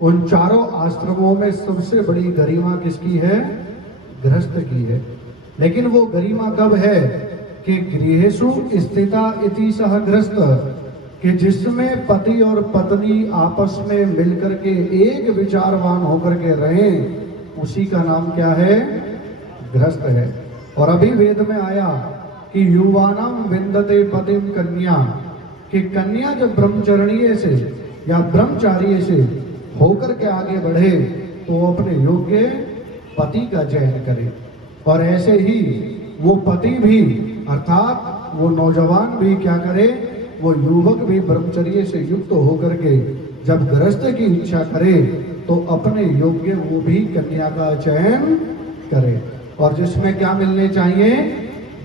उन चारों आश्रमों में सबसे बड़ी गरिमा किसकी है? गृहस्थ की है। लेकिन वो गरिमा कब है कि गृहेषु स्थिता इति सह गृहस्थ, कि जिसमें पति और पत्नी आपस में मिलकर के एक विचारवान होकर के रहें, उसी का नाम क्या है? गृहस्थ है। और अभी वेद में आया कि युवानाम विंदते पतिम कन्या, कि कन्या जब ब्रह्मचर्य से या ब्रह्मचार्य से होकर के आगे बढ़े तो वो अपने योग्य पति का चयन करे। और ऐसे ही वो पति भी, अर्थात वो नौजवान भी क्या करे? वो युवक भी ब्रह्मचर्य से युक्त होकर के जब गृहस्थ की इच्छा करे तो अपने योग्य वो भी कन्या का चयन करे। और जिसमें क्या मिलने चाहिए?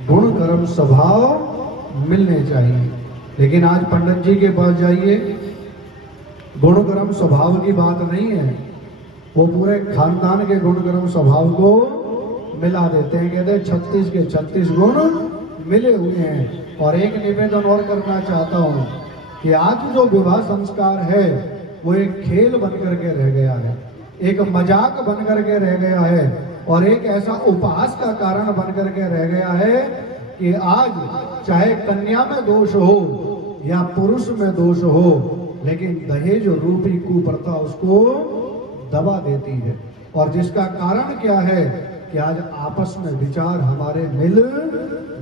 गुण कर्म स्वभाव मिलने चाहिए। लेकिन आज पंडित जी के पास जाइए, गुण कर्म स्वभाव की बात नहीं है, वो पूरे खानदान के गुण कर्म स्वभाव को मिला देते हैं। कहते हैं 36 के 36 गुण मिले हुए हैं। और एक निवेदन और करना चाहता हूँ कि आज जो विवाह संस्कार है वो एक खेल बन करके रह गया है, एक मजाक बन करके रह गया है, और एक ऐसा उपहास का कारण बन करके रह गया है कि आज चाहे कन्या में दोष हो या पुरुष में दोष हो, लेकिन दहेज रूपी कुप्रथा उसको दबा देती है। और जिसका कारण क्या है कि आज आपस में विचार हमारे मिल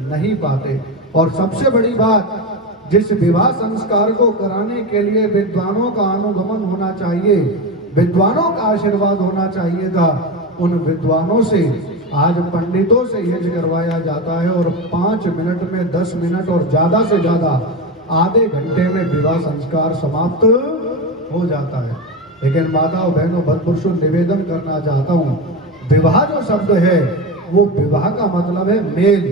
नहीं पाते। और सबसे बड़ी बात, जिस विवाह संस्कार को कराने के लिए विद्वानों का अनुगमन होना चाहिए, विद्वानों का आशीर्वाद होना चाहिए था, उन विद्वानों से आज पंडितों से यज्ञ करवाया जाता है। और 5 मिनट में 10 मिनट और ज्यादा से ज्यादा आधे घंटे में विवाह संस्कार समाप्त हो जाता है। लेकिन माताओं बहनों भद्रपुरुषों, निवेदन करना चाहता हूँ, विवाह जो शब्द है वो विवाह का मतलब है मेल।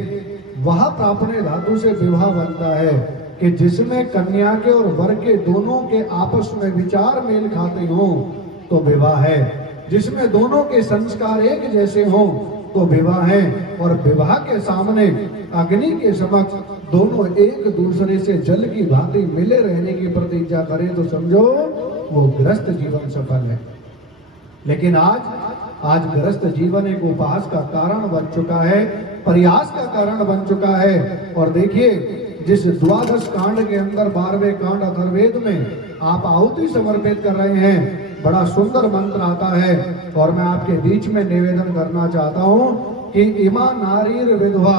वह प्रापणे धातु से विवाह बनता है कि जिसमें कन्या के और वर के दोनों के आपस में विचार मेल खाते हो तो विवाह है। जिसमें दोनों के संस्कार एक जैसे हो तो विवाह है। और विवाह के सामने अग्नि के समक्ष दोनों एक दूसरे से जल की भांति मिले रहने की प्रतिज्ञा करें तो समझो वो गृहस्थ जीवन सफल है। लेकिन आज गृहस्थ जीवन एक उपहास का कारण बन चुका है, प्रयास का कारण बन चुका है। और देखिए, जिस द्वादश कांड के अंदर 12वें कांड अथर्ववेद में आप आहुति समर्पित कर रहे हैं, बड़ा सुंदर मंत्र आता है। और मैं आपके बीच में निवेदन करना चाहता हूँ कि इमा नारीर विधवा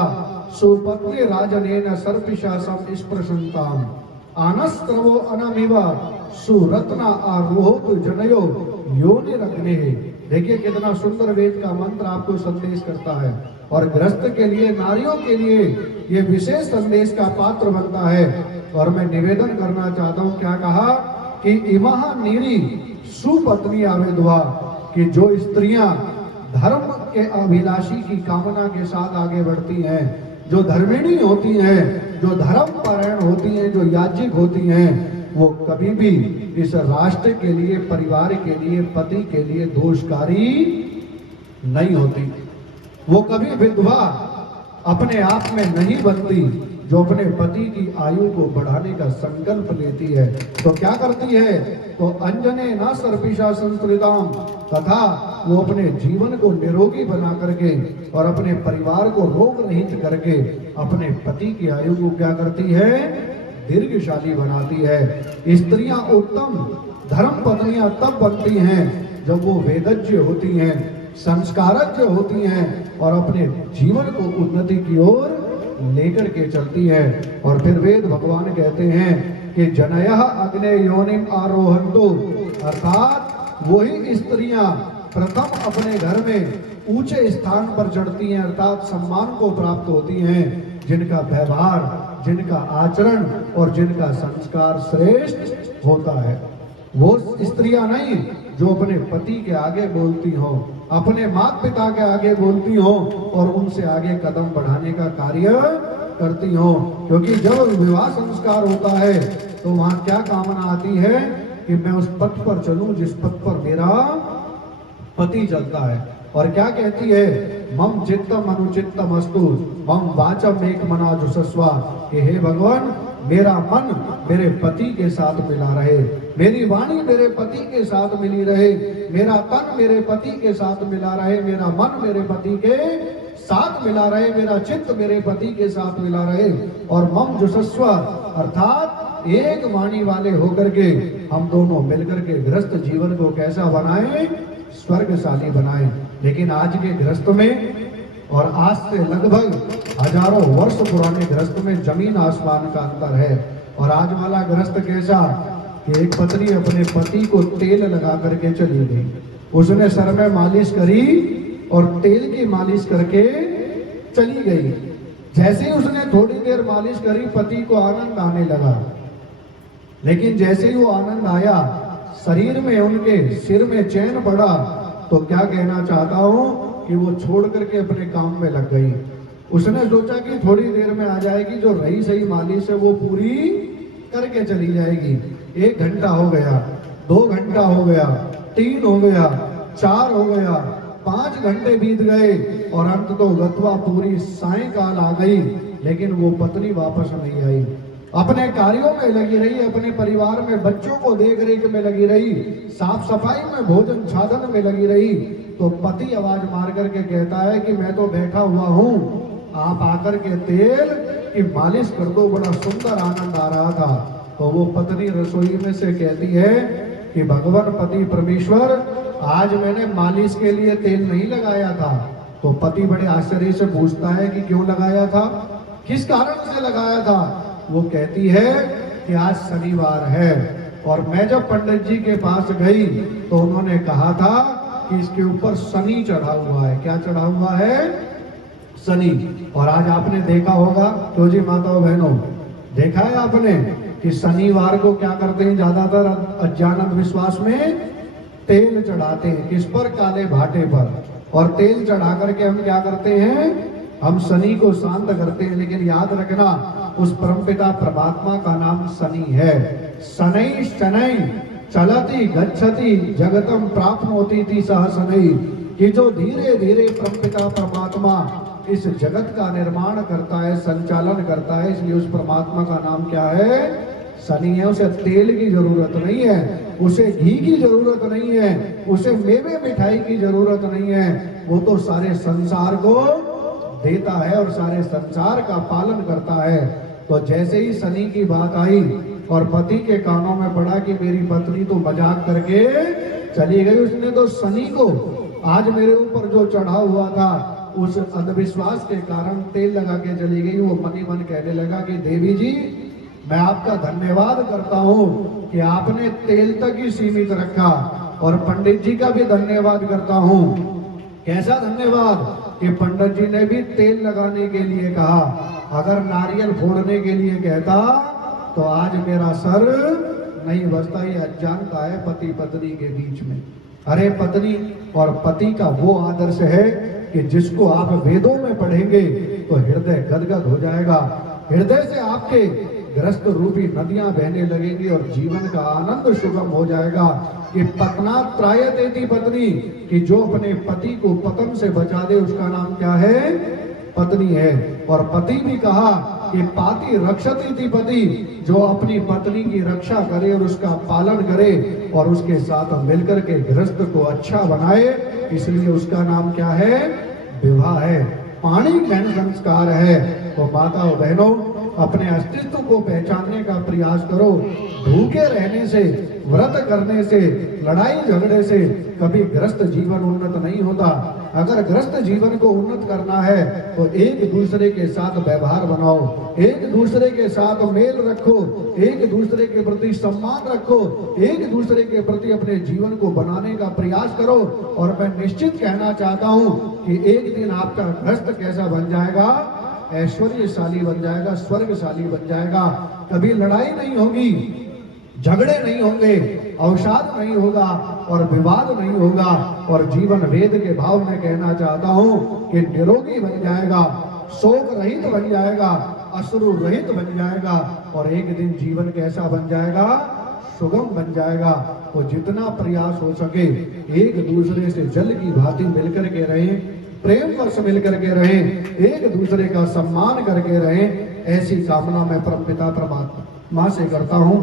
सुपत्नी राजनेन सर्पिशासम स्पृशंताम आनस्त्रवो अनमिवा सुरत्ना आरोह जनयो योनि रखने। देखिए कितना सुंदर वेद का मंत्र आपको संदेश करता है। और गृहस्थ के लिए, नारियों के लिए ये विशेष संदेश का पात्र बनता है। और मैं निवेदन करना चाहता हूँ, क्या कहा कि इमहा नीरी सुपत्नी विधवा, कि जो स्त्रियां धर्म के अभिलाषी की कामना के साथ आगे बढ़ती हैं, जो धर्मिणी होती हैं, जो धर्म परायण होती हैं, जो याज्ञिक होती हैं, वो कभी भी इस राष्ट्र के लिए, परिवार के लिए, पति के लिए दोषकारी नहीं होती। वो कभी विधवा अपने आप में नहीं बनती। जो अपने पति की आयु को बढ़ाने का संकल्प लेती है तो क्या करती है? तो अंजने न सर्पिशा संस्कृताम, तथा वो अपने जीवन को निरोगी बना करके और अपने परिवार को रोग रहित करके अपने पति की आयु को क्या करती है? दीर्घशाली बनाती है। स्त्रियां उत्तम धर्म पत्नियां तब बनती हैं जब वो वेदज्ञ होती हैं, संस्कारज्ञ होती हैं और अपने जीवन को उन्नति की ओर लेकर के चलती है। और फिर वेद भगवान कहते हैं कि जनयः अग्ने योनिम आरोहन्तु, अर्थात वही स्त्रियां प्रथम अपने घर में ऊंचे स्थान पर चढ़ती हैं, अर्थात सम्मान को प्राप्त होती हैं, जिनका व्यवहार, जिनका आचरण और जिनका संस्कार श्रेष्ठ होता है। वो स्त्रियां नहीं जो अपने पति के आगे बोलती हो, अपने माता पिता के आगे बोलती हो और उनसे आगे कदम बढ़ाने का कार्य करती हो। क्योंकि जब विवाह संस्कार होता है तो वहां क्या कामना आती है कि मैं उस पथ पर चलूं जिस पथ पर मेरा पति चलता है। और क्या कहती है, मम चित्तम अनुचित्तम अस्तु मम वाचम एक मना जुसस्वा, कि हे भगवान मेरा मन मेरे पति के साथ मिला रहे, मेरी वाणी मेरे पति के साथ मिली रहे, मेरा तन मेरे पति के साथ मिला रहे, मेरा मन मेरे पति के साथ मिला रहे, मेरा चित्त मेरे पति के साथ मिला रहे। और मम जुसस्व अर्थात एक वाणी वाले होकर के हम दोनों मिलकर के गृहस्थ जीवन को कैसा बनाएं, स्वर्गशाली बनाएं। लेकिन आज के गृहस्थ में और आज से लगभग हजारों वर्ष पुराने गृहस्थ में जमीन आसमान का अंतर है। और आज वाला गृहस्थ कैसा कि एक पत्नी अपने पति को तेल लगा करके चली गई, उसने सर में मालिश करी और तेल की मालिश करके चली गई। जैसे ही उसने थोड़ी देर मालिश करी पति को आनंद आने लगा, लेकिन जैसे ही वो आनंद आया शरीर में उनके सिर में चैन पड़ा तो क्या कहना चाहता हूं कि वो छोड़ करके अपने काम में लग गई। उसने सोचा कि थोड़ी देर में आ जाएगी, जो रही सही मालिश है वो पूरी करके चली जाएगी। 1 घंटा हो गया, 2 घंटा हो गया, 3 हो गया, 4 हो गया, 5 घंटे बीत गए और अंत तो गत्वा पूरी सायंकाल आ गई, लेकिन वो पत्नी वापस नहीं आई। अपने कार्यों में लगी रही, अपने परिवार में बच्चों को देख रेख में लगी रही, साफ सफाई में भोजन साधन में लगी रही। तो पति आवाज मार करके कहता है कि मैं तो बैठा हुआ हूं, आप आकर के तेल की मालिश कर दो, बड़ा सुंदर आनंद आ रहा था। तो वो पत्नी रसोई में से कहती है कि भगवान पति परमेश्वर, आज मैंने मालिश के लिए तेल नहीं लगाया था। तो पति बड़े आश्चर्य से पूछता है कि क्यों लगाया था, किस कारण से लगाया था। वो कहती है कि आज शनिवार है और मैं जब पंडित जी के पास गई तो उन्होंने कहा था कि इसके ऊपर शनि चढ़ा हुआ है। क्या चढ़ा हुआ है, शनि। और आज आपने देखा होगा, तो जी माताओं बहनों, देखा है आपने कि शनिवार को क्या करते हैं, ज्यादातर अज्ञान अंधविश्वास में तेल चढ़ाते हैं। किस पर, काले भाटे पर। और तेल चढ़ा करके हम क्या करते हैं, हम शनि को शांत करते हैं। लेकिन याद रखना, उस परमपिता परमात्मा का नाम शनि है। शनै शनै चलति गच्छति जगतम प्राप्नोति ति सह शनै, कि जो धीरे धीरे परमपिता परमात्मा इस जगत का निर्माण करता है, संचालन करता है, इसलिए उस परमात्मा का नाम क्या है, शनि है। उसे तेल की जरूरत नहीं है, उसे घी की जरूरत नहीं है, उसे मेवे मिठाई की जरूरत नहीं है। वो तो सारे संसार को देता है और सारे संसार का पालन करता है। तो जैसे ही शनि की बात आई और पति के कानों में पड़ा कि मेरी पत्नी तो मजाक करके चली गई, उसने तो शनि को आज मेरे ऊपर जो चढ़ा हुआ था उस अंधविश्वास के कारण तेल लगा के चली गई। वो मन ही मन कहने लगा कि देवी जी, मैं आपका धन्यवाद करता हूँ कि आपने तेल तक ही सीमित रखा, और पंडित जी का भी धन्यवाद करता हूँ। कैसा धन्यवाद कि पंडित जी ने भी तेल लगाने के लिए कहा। अगर नारियल फोड़ने के लिए कहता तो आज मेरा सर नहीं बचता। ये अज्ञानता है पति पत्नी के बीच में। अरे पत्नी और पति का वो आदर्श है कि जिसको आप वेदों में पढ़ेंगे तो हृदय गदगद हो जाएगा, हृदय से आपके गृहस्थ रूपी नदियां बहने लगेंगी और जीवन का आनंद सुगम हो जाएगा। कि पतना त्रायतेति पत्नी, कि जो अपने पति को पतन से बचा दे उसका नाम क्या है, पत्नी है। और पति भी कहा कि पाति रक्षति थी पति, जो अपनी पत्नी की रक्षा करे और उसका पालन करे और उसके साथ मिलकर के गृहस्थ को अच्छा बनाए, इसलिए उसका नाम क्या है, विवाह है, पाणी ग्रहण संस्कार है। तो माताओं बहनों, अपने अस्तित्व को पहचानने का प्रयास करो। भूखे रहने से, व्रत करने से, लड़ाई झगड़े से कभी गृहस्थ जीवन उन्नत नहीं होता। अगर गृहस्थ जीवन को उन्नत करना है तो एक दूसरे के साथ व्यवहार बनाओ, एक दूसरे के साथ मेल रखो, एक दूसरे के प्रति सम्मान रखो, एक दूसरे के प्रति अपने जीवन को बनाने का प्रयास करो। और मैं निश्चित कहना चाहता हूं कि एक दिन आपका गृहस्थ कैसा बन जाएगा, ऐश्वर्यशाली बन जाएगा, स्वर्गशाली बन जाएगा। कभी लड़ाई नहीं होगी, झगड़े नहीं होंगे, अवसाद नहीं होगा और विवाद नहीं होगा, और जीवन वेद के भाव में कहना चाहता हूं कि निरोगी बन जाएगा, शोक रहित बन जाएगा, अश्रु रहित बन जाएगा, और एक दिन जीवन कैसा बन जाएगा, सुगम बन जाएगा। तो जितना प्रयास हो सके एक दूसरे से जल की भांति मिलकर के रहें, प्रेम वर्ष मिलकर के रहें, एक दूसरे का सम्मान करके रहें, ऐसी कामना मैं परमपिता परमात्मा से करता हूं।